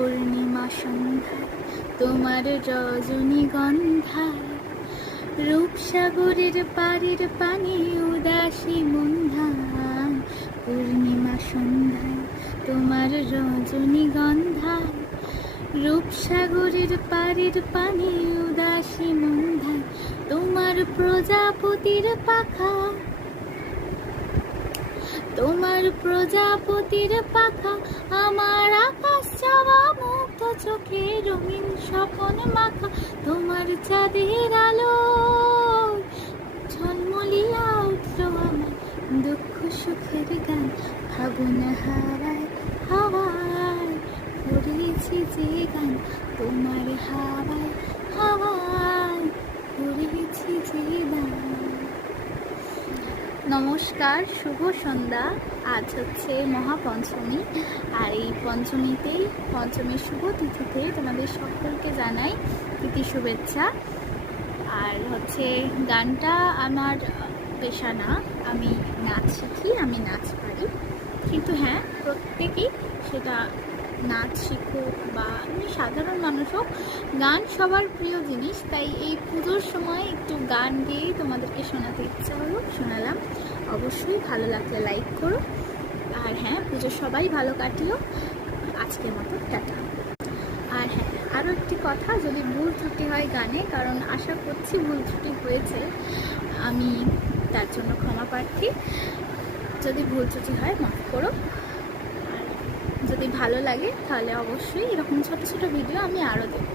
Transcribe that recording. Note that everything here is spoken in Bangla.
পূর্ণিমা সন্ধ্যায় তোমার রজনীগন্ধায় রূপসাগরের পাড়ের পানে উদাসী মন্ধায়। পূর্ণিমা সন্ধ্যায় তোমার রজনীগন্ধায় রূপসাগরের পাড়ের পানে উদাসী মন্ধায়। তোমার প্রজাপতির পাখা, তোমার প্রজাপতির পাখা আমার আকাশ চাওয়া মুগ্ধ চোখে রঙিন স্বপন মাখা। তোমার চাঁদের আলো ঝলমলিয়া উঠল আমার দুঃখ সুখের গান। ফাগুন হাওয়ায় হাওয়ায় করেছি যে গান, তোমার হাওয়ায় হাওয়ায় করেছি যে গান। নমস্কার, শুভ সন্ধ্যা। আজ হচ্ছে মহাপঞ্চমী, আর এই পঞ্চমীতেই, পঞ্চমীর শুভ তিথিতে তোমাদের সকলকে জানাই প্রীতি শুভেচ্ছা। আর হচ্ছে গানটা আমার পেশা না, আমি নাচ শিখি, আমি নাচ পারি, কিন্তু হ্যাঁ প্রত্যেকেই সেটা নাচ শিখুক বা এমনি সাধারণ মানুষ হোক, গান সবার প্রিয় জিনিস। তাই এই পুজোর সময় একটু গান গেয়েই তোমাদেরকে শোনাতে ইচ্ছা হলো, শোনালাম। অবশ্যই ভালো লাগলে লাইক করো, আর হ্যাঁ পুজো সবাই ভালো কাটিও। আজকের মতো টাটা। আর হ্যাঁ আরও একটি কথা, যদি ভুল ত্রুটি হয় গানে, কারণ আশা করছি ভুল ত্রুটি হয়েছে, আমি তার জন্য ক্ষমা প্রার্থী। যদি ভুল ত্রুটি হয় মাফ করো। আর যদি ভালো লাগে তাহলে অবশ্যই এরকম ছোট ছোট ভিডিও আমি আরও দেবো।